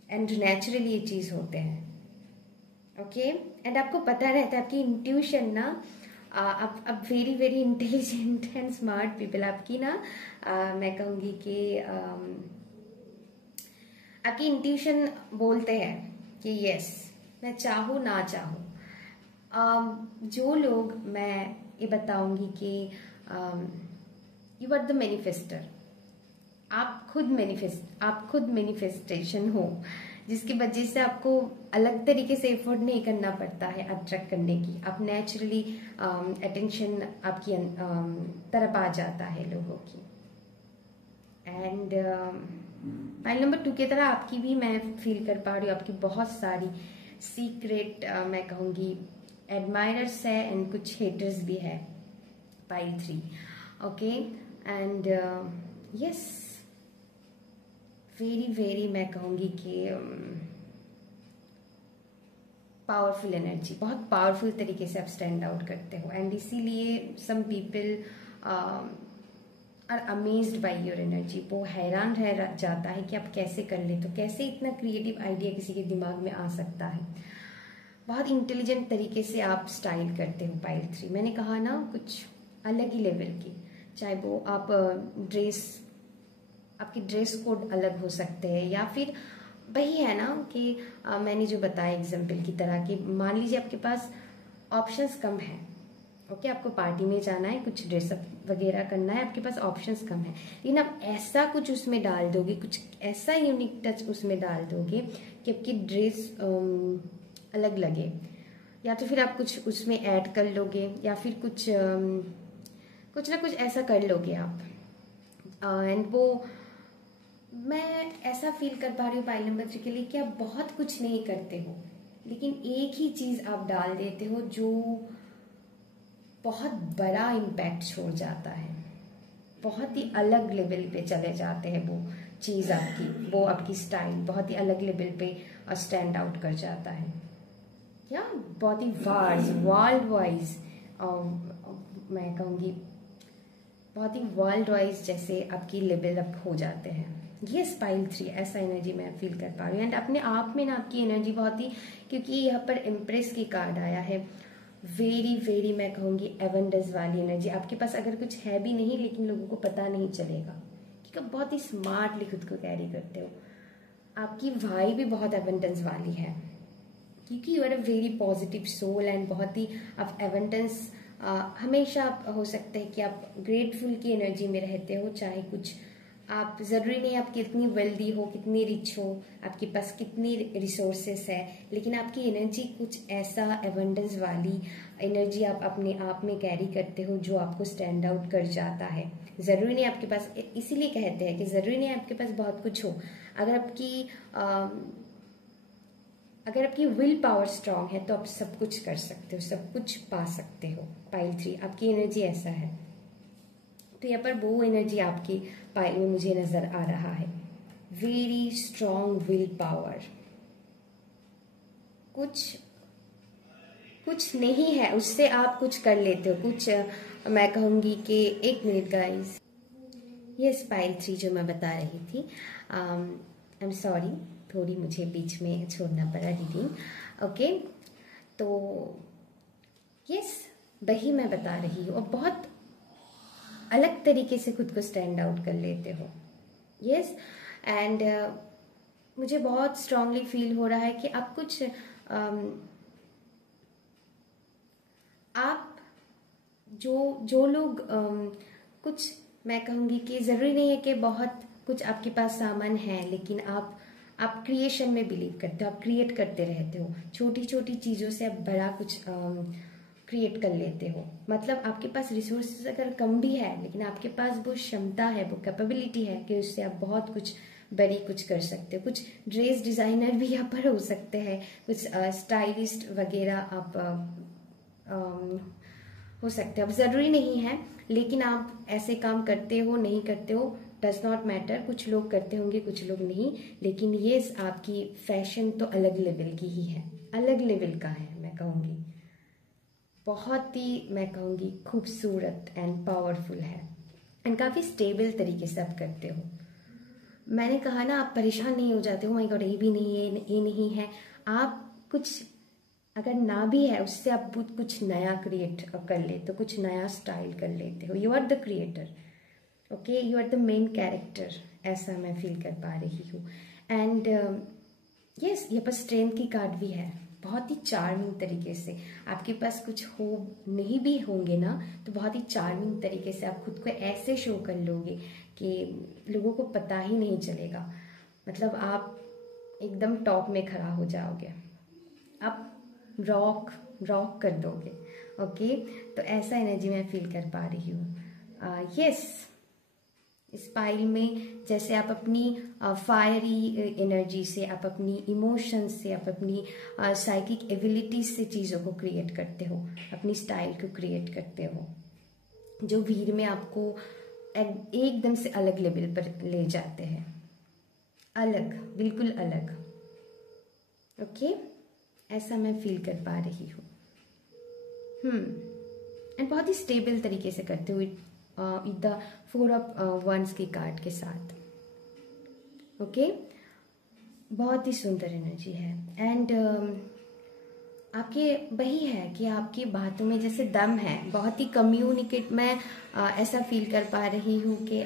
And naturally ये चीज होते हैं। ओके, एंड आपको पता रहता है, आपकी इंट्यूशन ना, आप very very intelligent and smart people, आपकी ना मैं कहूँगी कि आपकी इंट्यूशन बोलते हैं कि यस, मैं चाहूँ ना चाहूँ। जो लोग, मैं ये बताऊंगी कि यू आर द मैनिफेस्टर, आप खुद मैनिफेस्टेशन हो, जिसकी वजह से आपको अलग तरीके से एफर्ट नहीं करना पड़ता है अट्रैक्ट करने की। आप नेचुरली अटेंशन आपकी तरफ आ जाता है लोगों की। एंड पाइल नंबर 2 की तरह आपकी भी मैं फील कर पा रही हूँ, आपकी बहुत सारी सीक्रेट मैं कहूँगी एडमायरर्स है एंड कुछ हेटर्स भी है pile 3। Okay, and yes, very very मैं कहूँगी कि पावरफुल एनर्जी, बहुत पावरफुल तरीके से आप स्टैंड आउट करते हो। एंड इसीलिए some people are amazed by your energy. वो हैरान रह जाता है कि आप कैसे कर ले, तो कैसे इतना क्रिएटिव आइडिया किसी के दिमाग में आ सकता है। बहुत इंटेलिजेंट तरीके से आप स्टाइल करते हो पाइल 3। मैंने कहा ना, कुछ अलग ही लेवल की, चाहे वो आप आपकी ड्रेस कोड अलग हो सकते हैं, या फिर वही है ना कि मैंने जो बताया एग्जाम्पल की तरह कि मान लीजिए आपके पास ऑप्शंस कम है। ओके, आपको पार्टी में जाना है, कुछ ड्रेसअप वगैरह करना है, आपके पास ऑप्शंस कम है, लेकिन आप ऐसा कुछ उसमें डाल दोगे, कुछ ऐसा यूनिक टच उसमें डाल दोगे कि आपकी ड्रेस अलग लगे, या तो फिर आप कुछ उसमें ऐड कर लोगे, या फिर कुछ ना कुछ ऐसा कर लोगे आप। एंड वो मैं ऐसा फील कर पा रही हूँ पाइल नंबर 3 के लिए कि आप बहुत कुछ नहीं करते हो, लेकिन एक ही चीज आप डाल देते हो जो बहुत बड़ा इम्पैक्ट छोड़ जाता है, बहुत ही अलग लेवल पे चले जाते हैं वो चीज आपकी, वो आपकी स्टाइल बहुत ही अलग लेवल पे स्टैंड आउट कर जाता है, या बहुत ही वर्ल्ड वाइज, मैं कहूँगी बहुत ही वर्ल्ड वाइज जैसे आपकी लेवल अप हो जाते हैं। ये पाइल 3 ऐसा एनर्जी मैं फील कर पा रही हूँ। एंड अपने आप में ना आपकी एनर्जी बहुत ही, क्योंकि यहाँ पर इम्प्रेस की कार्ड आया है, वेरी मैं कहूँगी एवेंडेंस वाली एनर्जी। आपके पास अगर कुछ है भी नहीं लेकिन लोगों को पता नहीं चलेगा, क्योंकि आप बहुत ही स्मार्टली खुद को कैरी करते हो। आपकी वाइब भी बहुत एवेंडेंस वाली है, क्योंकि you are a very positive soul and बहुत ही आप एवेंडेंस हमेशा आप हो सकते हैं कि आप ग्रेटफुल की एनर्जी में रहते हो, चाहे कुछ आप जरूरी नहीं आप कितनी वेल्दी हो, कितनी रिच हो, आपके पास कितनी रिसोर्सेस है, लेकिन आपकी एनर्जी कुछ ऐसा एवेंडेंस वाली एनर्जी आप अपने आप में कैरी करते हो जो आपको स्टैंड आउट कर जाता है। जरूरी नहीं आपके पास, इसीलिए कहते हैं कि जरूरी नहीं आपके पास बहुत कुछ हो, अगर आपकी विल पावर स्ट्रांग है तो आप सब कुछ कर सकते हो, सब कुछ पा सकते हो। पाइल 3 आपकी एनर्जी ऐसा है, तो यहाँ पर वो एनर्जी आपकी पाइल में मुझे नजर आ रहा है। वेरी स्ट्रांग विल पावर, कुछ नहीं है उससे आप कुछ कर लेते हो, कुछ मैं कहूँगी कि एक मिनट गाइस, ये पाइल 3 जो मैं बता रही थी, आई एम सॉरी थोड़ी मुझे बीच में छोड़ना पड़ा रीडिंग। ओके, तो यस वही मैं बता रही हूँ, और बहुत अलग तरीके से खुद को स्टैंड आउट कर लेते हो। यस, एंड मुझे बहुत स्ट्रांगली फील हो रहा है कि आप कुछ आप जो लोग कुछ मैं कहूँगी कि ज़रूरी नहीं है कि बहुत कुछ आपके पास सामान है, लेकिन आप क्रिएशन में बिलीव करते हो, आप क्रिएट करते रहते हो, छोटी छोटी चीज़ों से आप बड़ा कुछ क्रिएट कर लेते हो। मतलब आपके पास रिसोर्सेज अगर कम भी है, लेकिन आपके पास वो क्षमता है, वो कैपेबिलिटी है कि उससे आप बहुत कुछ बड़ी कुछ कर सकते हो। कुछ ड्रेस डिज़ाइनर भी यहाँ पर हो सकते हैं, कुछ स्टाइलिस्ट वगैरह आप हो सकते हो। अब ज़रूरी नहीं है, लेकिन आप ऐसे काम करते हो नहीं करते हो डज नॉट मैटर। कुछ लोग करते होंगे, कुछ लोग नहीं, लेकिन ये आपकी फैशन तो अलग लेवल की ही है, अलग लेवल का है। मैं कहूँगी बहुत ही मैं कहूँगी खूबसूरत एंड पावरफुल है, एंड काफ़ी स्टेबल तरीके से आप करते हो। मैंने कहा ना, आप परेशान नहीं हो जाते हो, माय गॉड ये भी नहीं है, ये नहीं है। आप कुछ अगर ना भी है, उससे आप कुछ नया क्रिएट कर लेते हो, कुछ नया स्टाइल कर लेते हो। You are the creator, okay, you are the main character, ऐसा मैं फील कर पा रही हूँ। एंड यस, ये पर स्ट्रेंथ की कार्ड भी है, बहुत ही चार्मिंग तरीके से। आपके पास कुछ हो नहीं भी होंगे ना, तो बहुत ही चार्मिंग तरीके से आप खुद को ऐसे शो कर लोगे कि लोगों को पता ही नहीं चलेगा। मतलब आप एकदम टॉप में खड़ा हो जाओगे, आप रॉक कर दोगे। ओके, तो ऐसा एनर्जी मैं फील कर पा रही हूँ। यस, इस पाइल में जैसे आप अपनी फायरी एनर्जी से, आप अपनी इमोशंस से, आप अपनी साइकिक एबिलिटीज से चीज़ों को क्रिएट करते हो, अपनी स्टाइल को क्रिएट करते हो, जो वीर में आपको एकदम से अलग लेवल पर ले जाते हैं, अलग, बिल्कुल अलग। ओके, ऐसा मैं फील कर पा रही हूँ। एंड बहुत ही स्टेबल तरीके से करते हुए द 4 ऑफ वंस की कार्ड के साथ। ओके, बहुत ही सुंदर एनर्जी है। एंड आपके वही है कि आपकी बातों में जैसे दम है, बहुत ही कम्युनिकेट, मैं ऐसा फील कर पा रही हूँ कि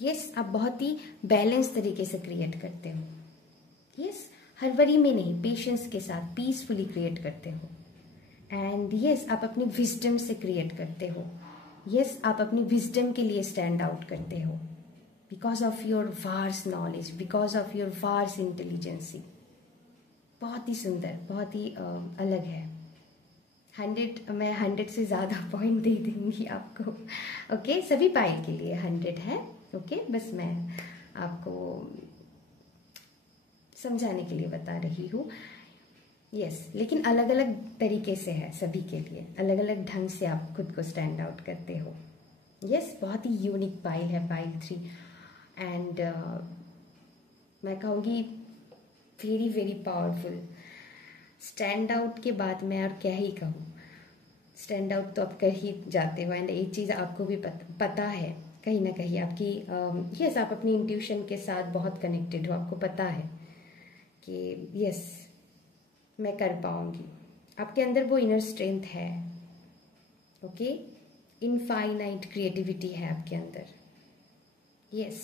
यस, आप बहुत ही बैलेंस तरीके से क्रिएट करते हो। यस, हड़बड़ी में नहीं, पेशेंस के साथ पीसफुली क्रिएट करते हो। एंड यस, आप अपनी विजडम से क्रिएट करते हो। यस, आप अपनी विजडम के लिए स्टैंड आउट करते हो, बिकॉज ऑफ योर वार्स नॉलेज, बिकॉज ऑफ योर वार्स इंटेलिजेंसी। बहुत ही सुंदर, बहुत ही अलग है। 100, मैं 100 से ज़्यादा पॉइंट दे दूंगी आपको। ओके, सभी पाइल के लिए 100 है। ओके, बस मैं आपको समझाने के लिए बता रही हूँ। यस, लेकिन अलग अलग तरीके से है सभी के लिए, अलग अलग ढंग से आप खुद को स्टैंड आउट करते हो। यस, बहुत ही यूनिक पाइल है पाइल 3 एंड मैं कहूँगी very very powerful. Stand out के बाद मैं और क्या ही कहूँ, स्टैंड आउट तो आप कर ही जाते हो। एंड एक चीज़ आपको भी पता है कहीं ना कहीं आपकी यस, आप अपनी इंट्यूशन के साथ बहुत कनेक्टेड हो, आपको पता है कि यस मैं कर पाऊंगी। आपके अंदर वो इनर स्ट्रेंथ है। ओके, इनफाइनाइट क्रिएटिविटी है आपके अंदर। यस,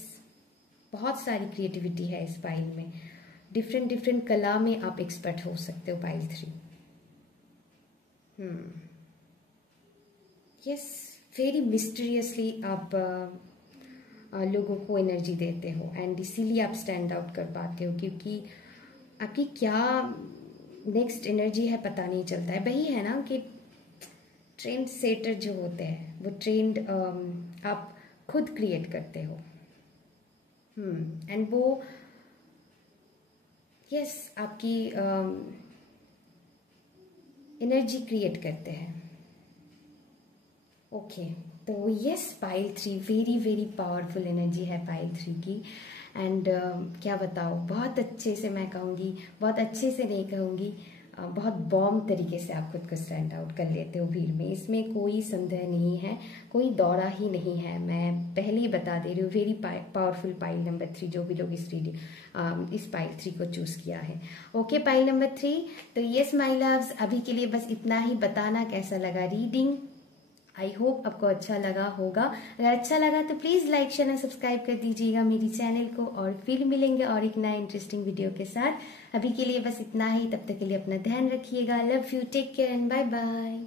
बहुत सारी क्रिएटिविटी है इस पाइल में। डिफरेंट डिफरेंट कला में आप एक्सपर्ट हो सकते हो पाइल 3। यस, वेरी मिस्टीरियसली आप लोगों को एनर्जी देते हो एंड इसीलिए आप स्टैंड आउट कर पाते हो, क्योंकि आपकी क्या नेक्स्ट एनर्जी है पता नहीं चलता है। वही है ना कि ट्रेंड सेटर जो होते हैं वो ट्रेंड आप खुद क्रिएट करते हो। एंड वो यस आपकी एनर्जी क्रिएट करते हैं। ओके, तो yes pile 3 very very powerful energy है पाइल 3 की। एंड क्या बताओ, बहुत अच्छे से मैं कहूँगी, बहुत अच्छे से नहीं कहूँगी, बहुत बॉम्ब तरीके से आप खुद को स्टैंड आउट कर लेते हो भीड़ में। इसमें कोई संदेह नहीं है, कोई दौरा ही नहीं है। मैं पहले ही बता दे रही हूँ, वेरी पावरफुल पाइल नंबर 3 जो भी लोग इस पाइल 3 को चूज किया है। Okay, pile number 3। तो यस माय लव्स, अभी के लिए बस इतना ही। बताना कैसा लगा रीडिंग। आई होप आपको अच्छा लगा होगा। अगर अच्छा लगा तो please like share and subscribe कर दीजिएगा मेरी चैनल को, और फिर मिलेंगे और एक नया इंटरेस्टिंग वीडियो के साथ। अभी के लिए बस इतना ही, तब तक के लिए अपना ध्यान रखिएगा। Love you, take care and bye bye.